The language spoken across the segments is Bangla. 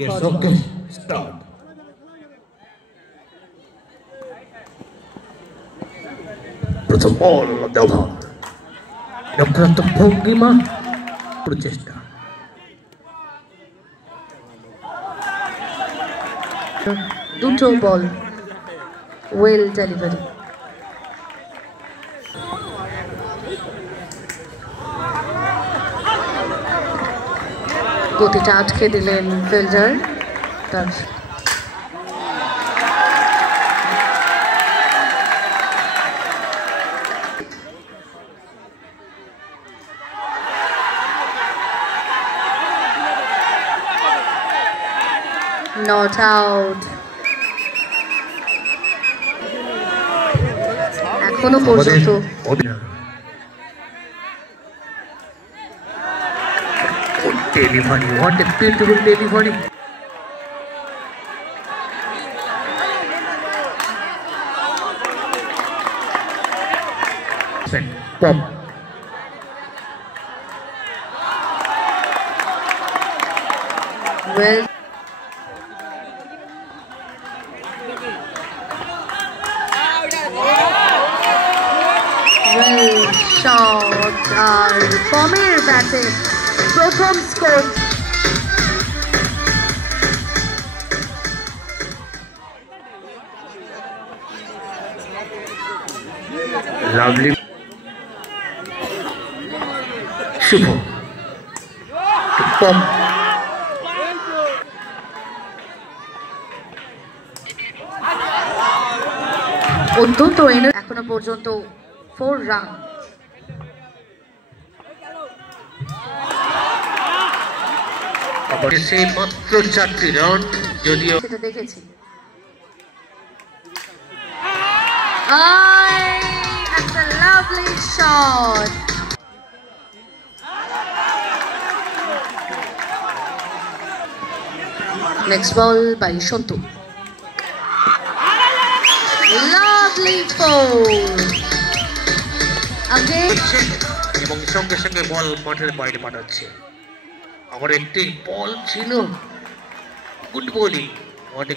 Yes, okay. Start. প্রথম বল ব্যবহার রক্ষাত্মক ভঙ্গিমা প্রচেষ্টা দুটো বল ওয়েল ডেলিভারি গতিটা আটকে দিলেন ফিল্ডার তার not out এখনো পর্যন্ত delivery, what a beautiful delivery. Pop. Well shot আর ফর্মের ব্যাটে প্রথম স্কোর লাভলি শুভ পম অত্যন্ত এখনো পর্যন্ত 4 রান সেই মাত্র 4টি রান যদিও সেটা দেখেছি একটা lovely shot next ball by Santu lovely four এবং সঙ্গে সঙ্গে বল মাঠের বাইরে পাঠাচ্ছে আমার একটি বল ছিল good bowling what a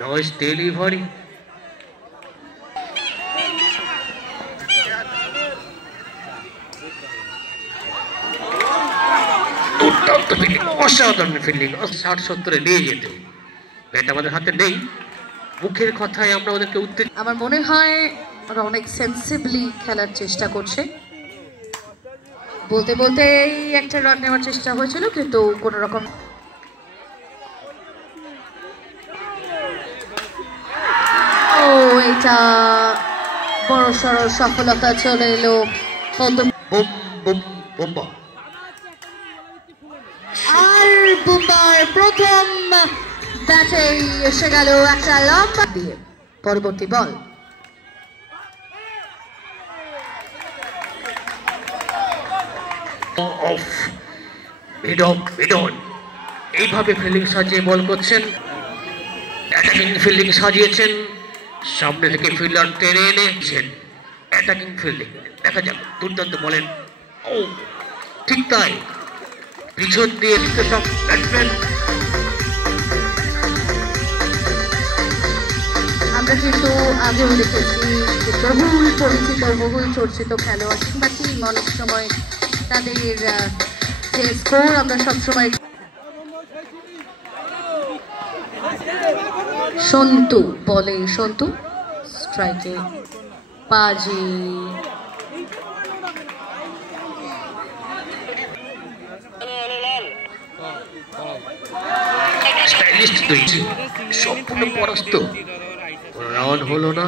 nice delivery দুর্দান্ত ফিল্ডিং অসাধারণ ফিল্ডিং 60-70 নিয়ে যেতে ব্যাট আমাদের হাতে নেই মুখের কথায় আমরা ওদেরকে আমার মনে হয় ওরা অনেক সেন্সিবলি খেলার চেষ্টা করছে বলতে বলতে একটা রান নেওয়ার চেষ্টা হয়েছিল কিন্তু কোনো রকম এটা বড় সড় সফলতা চলে এলো আর বুম্বার প্রথম ব্যাটে এসে গেল একটা লম্বা দিয়ে পরবর্তী বল এইভাবে ফিল্ডিং সাজিয়ে বল করছেন অ্যাটাকিং ফিল্ডিং সাজিয়েছেন সামনে থেকে ফিল্ডার টেনে এনেছেন অ্যাটাকিং ফিল্ডিং দেখা যাক দুর্দান্ত বলেন ও ঠিক তাই পিছন দিয়ে সব ব্যাটসম্যান আমরা কিন্তু আগেও দেখেছি যে বহুল পরিচিত বহুল চর্চিত খেলোয়াড় কিংবা টিম অনেক সময় তাদের যে স্কোর আমরা সবসময় সন্তু বলে সন্তু স্ট্রাইকে পাজি সম্পূর্ণ পরাস্ত রান হলো না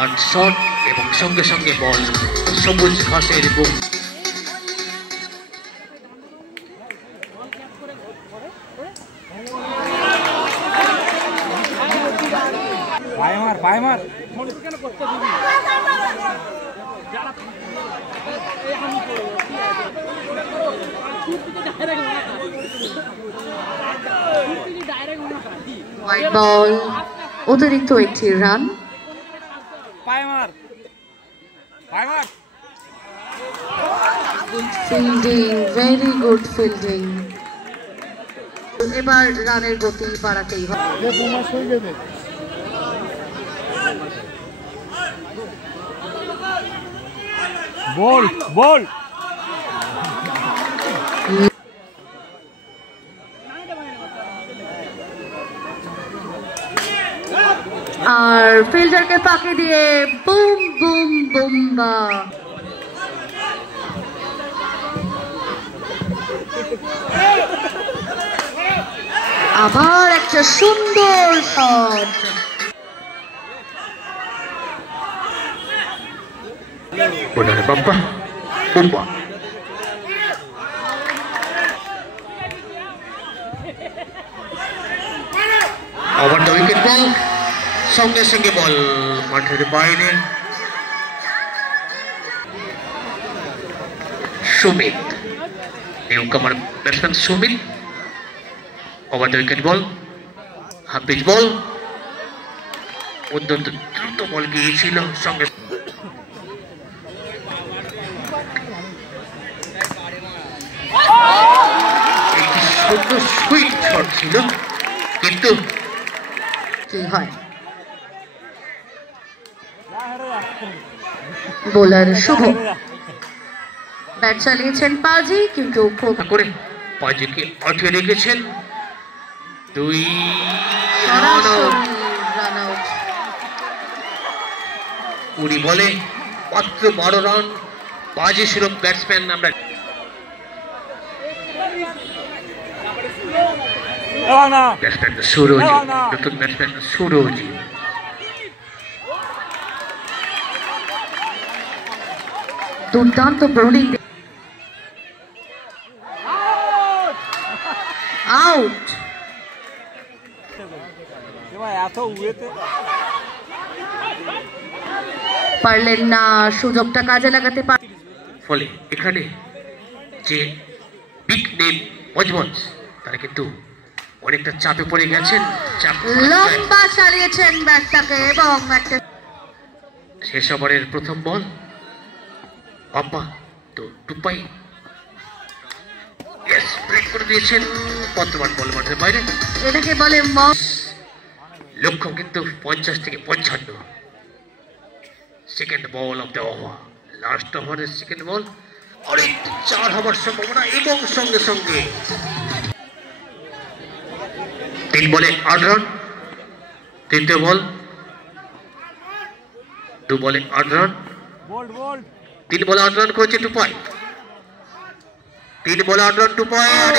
আর শট এবং সঙ্গে সঙ্গে বল সবুজ ঘাসের বুক হোয়াইট বল অতিরিক্ত একটি run good fielding, very good fielding. এবার রানের গতি বাড়াতেই হবে। বল বল আর ফিল্ডারকে ফাঁকি দিয়ে বুম বুম বুম্বা। আবার একটা সুন্দর shot. Bowler Bumpa Bumba. Over the wicket ball, সঙ্গে সঙ্গে বল মাঠের বাইরে। Sumit, newcomer batsman Sumit. Over the wicket ball, Hafiz ball. অত্যন্ত দ্রুত বল গিয়েছিল, সঙ্গে সুন্দর সুইট শট ছিল, কিন্তু কি হয় বোলার শুভ ব্যাট চালিয়েছেন পাজি, কিন্তু খুব করে পাজিকে আটকে রেখেছেন। দুই রান আউট। 20 বলে মাত্র 12 রান। পাজি ছিল ব্যাটসম্যান। আমরা ব্যাটসম্যান সুরজ, নতুন ব্যাটসম্যান সুরজ। দুর্দান্ত বোলিং। আউট। পারলেন না সুযোগটা কাজে লাগাতে। ফলে এখানে যে বিগ নেম মজমজ তারা কিন্তু অনেকটা চাপে পড়ে গেছেন। লম্বা চালিয়েছেন ব্যাটটাকে এবং একটা শেষ ওভারের প্রথম বল বাম্পা তো টুপাই ব্রেক করে দিয়েছেন। বর্তমান বল মাঠের বাইরে। এটাকে বলে লক্ষ্য কিন্তু 50 থেকে 55। Second ball of the over, last ওভারের সেকেন্ড বল। অনেক 4 হওয়ার সম্ভাবনা এবং সঙ্গে সঙ্গে 3 বলে 8 রান। তৃতীয় বল 2 বলে 8 রান। 3 বলে 8 রান করেছে টুপাই। 3 বলে 8 রান টুপাই।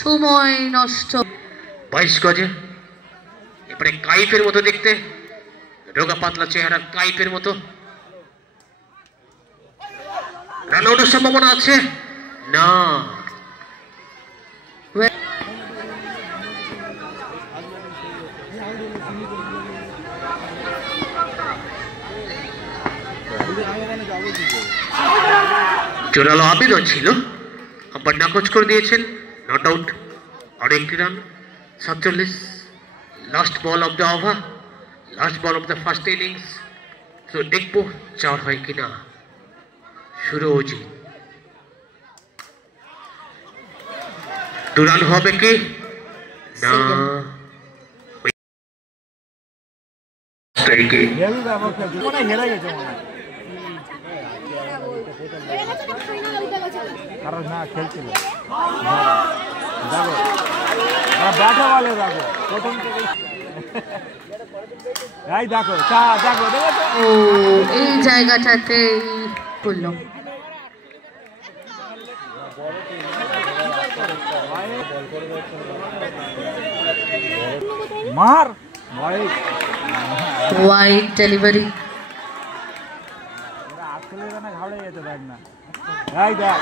সময় নষ্ট। 22 গজে। এবারে কাইফের মতো দেখতে, রোগা পাতলা চেহারা কাইফের মতো। রান আউটের সম্ভাবনা আছে না। জোরালো আবেদন ছিল, আবার নাকচ করে দিয়েছেন। Not out. আর 1 run. 47। Last ball of the over, last ball of the first innings. তো দেখবো 4 হয় কিনা। সুরজ 2 রান হবে কি না। কারণ না খেলছিল দেখো ব্যাটে বলে দেখো প্রথম থেকে এই দেখো দেখো ও এই জায়গাটাতে বললো মার ওয়াইড ডেলিভারি। আসলে ঘাড়ে যেতে দেখ না। এই দেখ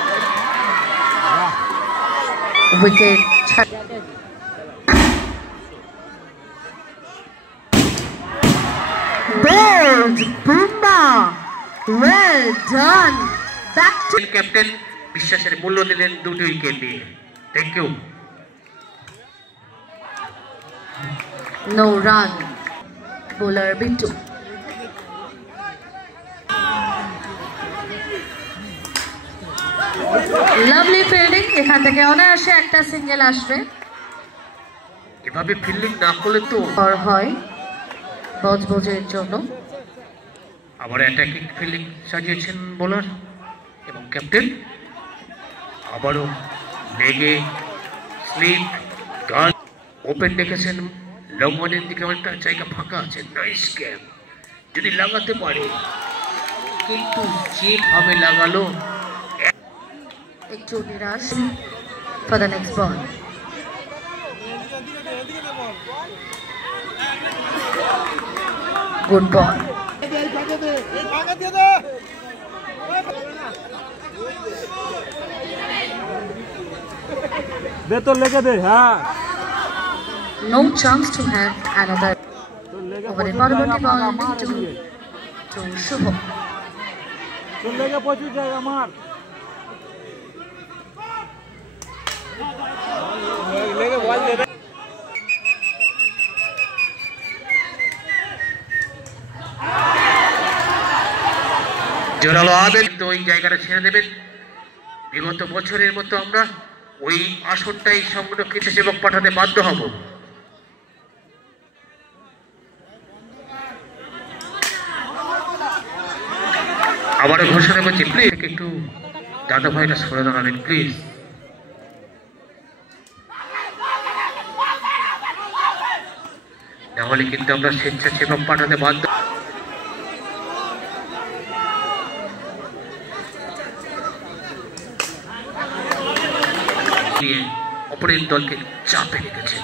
wicket. Bold, Bumba, well done. Back to captain বিশ্বাসের মূল্য দিলেন 2 উইকেট নিয়ে। Thank you. no run. Bowler Bittu. Lovely fielding, এখান থেকে অনায়াসে একটা সিঙ্গেল আসবে। এভাবে ফিল্ডিং না করলে তো হয় বজবজের জন্য। আবার অ্যাটাকিং ফিল্ডিং সাজিয়েছেন বোলার এবং ক্যাপ্টেন। আবারও লেগে স্লিপ গান ওপেন রেখেছেন। লং ওয়ানের দিকে অনেকটা জায়গা ফাঁকা আছে। নাইস ক্যাপ, যদি লাগাতে পারে, কিন্তু যেভাবে লাগালো। একটু নিরাশ for the next ball. Good ball. দে তোর লেগে দে। হ্যাঁ, No chance to have another তোর লেগে over. প্রচুর পরবর্তী জায়গা বল ফাঁকা, মার to এদিকে। শুভ। তোর লেগে প্রচুর জায়গা, মার। লেগে বল দে। জোরালো আবেগ তো ওই জায়গাটা ছেড়ে দেবেন। বিগত বছরের মতো আমরা ওই আসনটাই সংরক্ষিত সেবক পাঠাতে বাধ্য হব। আবারও ঘোষণা করছি, প্লিজ একটু দাদা ভাইরা সরে দাঁড়াবেন প্লিজ। নাহলে কিন্তু আমরা স্বেচ্ছাসেবক পাঠাতে বাধ্য। অপরের দলকে চাপে রেখেছে।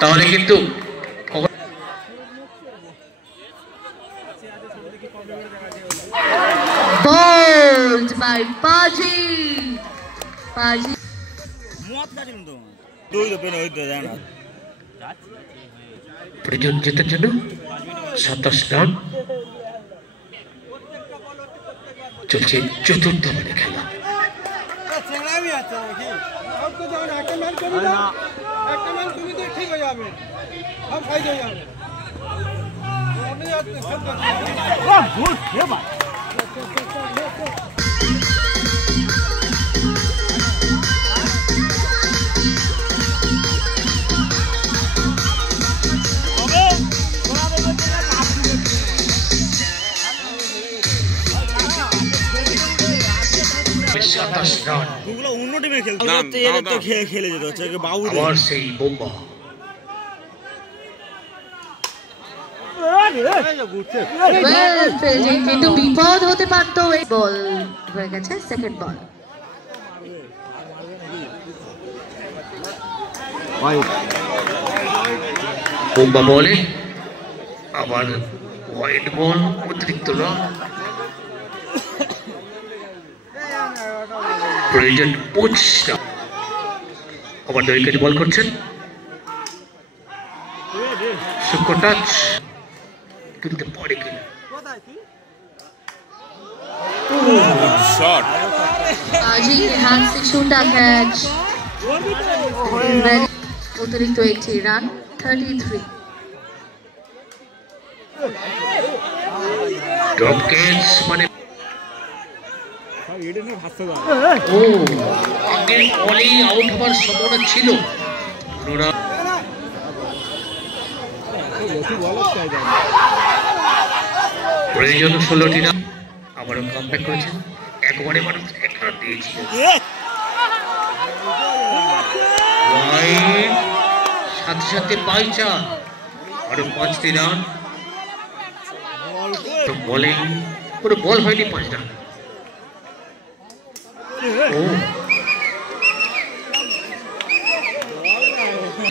তাহলে কিন্তু Bowled by Paji. Paji. প্রয়োজন জেতার জন্য 27 রান চলছে চতুর্থ ওভারে খেলা। আবার সেই বোম্বা কিন্তু বিপদ হতে পারতো। বল হয়ে গেছে, সেকেন্ড বল। বোম্বা বলে আবার হোয়াইট বল, অতিরিক্ত রান। প্রয়োজন 25 রান। আবার উইকেট বল করছেন, সূক্ষ্ম টাচ তুলতে পারে কিনা। আজি के हाथ से छूटा कैच। অতিরিক্ত একটি রান, 33। ড্রপ ক্যাচ মানে ও আগের বলেই আউট হওয়ার সম্ভাবনা ছিল। প্রয়োজন 16টি রান। আবারও কামব্যাক করেছেন। একবারে মানুষ এক রান দিয়েছিল। সাথে সাথে পাই 4, আরো 5টি রান। বোলিং পুরো বল হয়নি 5 রান। ও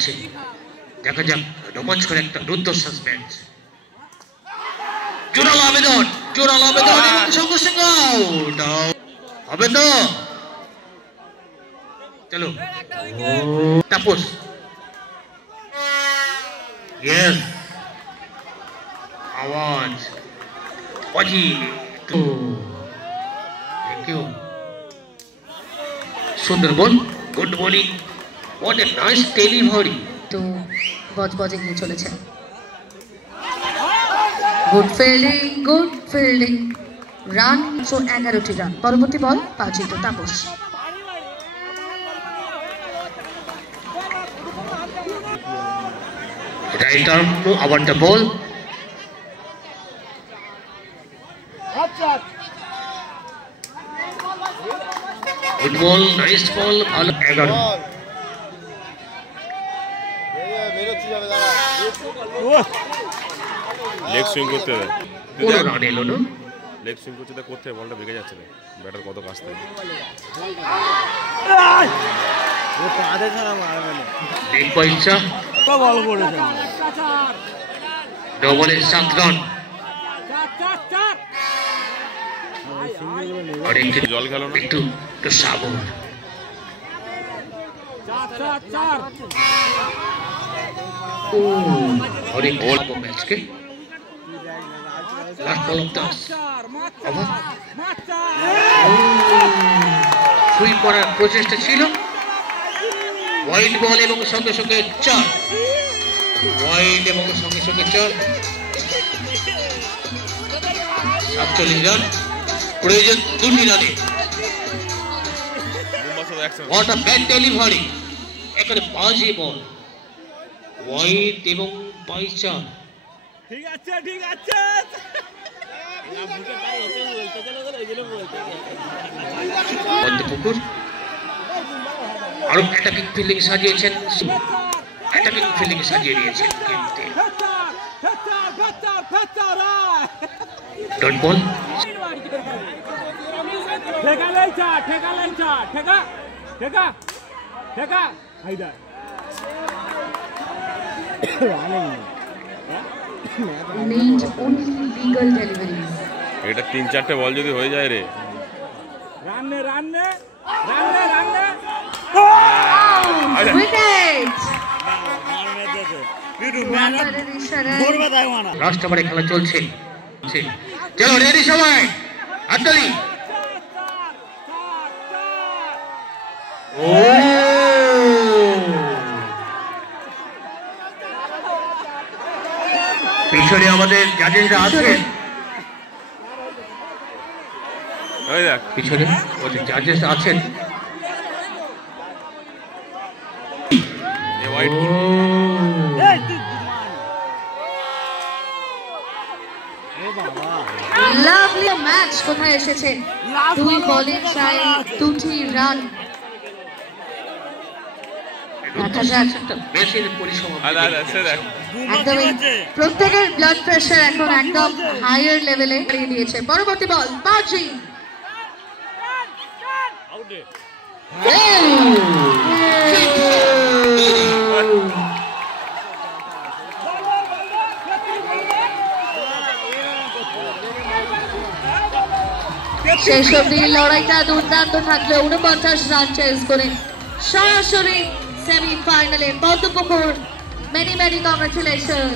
চলছে, দেখা যাক রোমাঞ্চকর একটা রুদ্ধশ্বাস ম্যাচ। জোরালো আবেদন এবং সঙ্গে সঙ্গে আউট হবে তো। চলো তাপস, ইয়েস আওয়াজ অজি, thank you. Sundarban, good morning, what a nice delivery. তো বজবজে গিয়ে চলেছে। গুড ফিল্ডিং, রান 11টি রান। পরবর্তী বল পাচিত Tapas. Right arm over the ball. Good ball, nice ball, ভালো। 11 লেগ সুইং করতে হবে, কোনো রান এলো না। লেগ সুইং করতে করতে বলটা ভেঙে যাচ্ছে না, ব্যাটার কত কাছ থেকে এক পয়সা বল করেছে ডবলে 7 রান। আর একটু জল গেল না, একটু সাবর। ও অনেক বলবো ম্যাচকে। Last ball of this over. Swing করার প্রচেষ্টা ছিল, ওয়াইড বল এবং সঙ্গে সঙ্গে 4, ওয়াইড এবং সঙ্গে সঙ্গে 4। 47 রান, প্রয়োজন 2টি রানে। হোয়াট আ ব্যাড ডেলিভারি, এখানে বাজে বল, ওয়াইড এবং 4। ঠিক আছে পুকুর আরো অ্যাটাকিং ফিল্ডিং সাজিয়েছেন, দিয়েছেন গেমতে। Dot ball, Need only legal deliveries. এটা 3-4টে বল যদি হয়ে যায় রে। Wicket! লাস্ট ওভারে খেলা চলছে। চলো রেডি সবাই, হাততালি। ও পিছনে আমাদের জাজেসরা আছেন, ওই দেখ পিছনে আমাদের জাজেসরা আছেন। এই হোয়াইট লাভলি ম্যাচ কোথায় এসেছে। 2 বলে চাই 2টি রান। দেখা যাক বেশি পরিশ্রম। একদমই প্রত্যেকের ব্লাড প্রেশার এখন একদম হায়ার লেভেলে দাঁড়িয়ে দিয়েছে। পরবর্তী বল বাজি। শেষ অব্দি লড়াইটা দুর্দান্ত থাকলে 49 রান চেস করে সরাসরি সেমিফাইনালে পদ্মপুকুর। Many congratulation.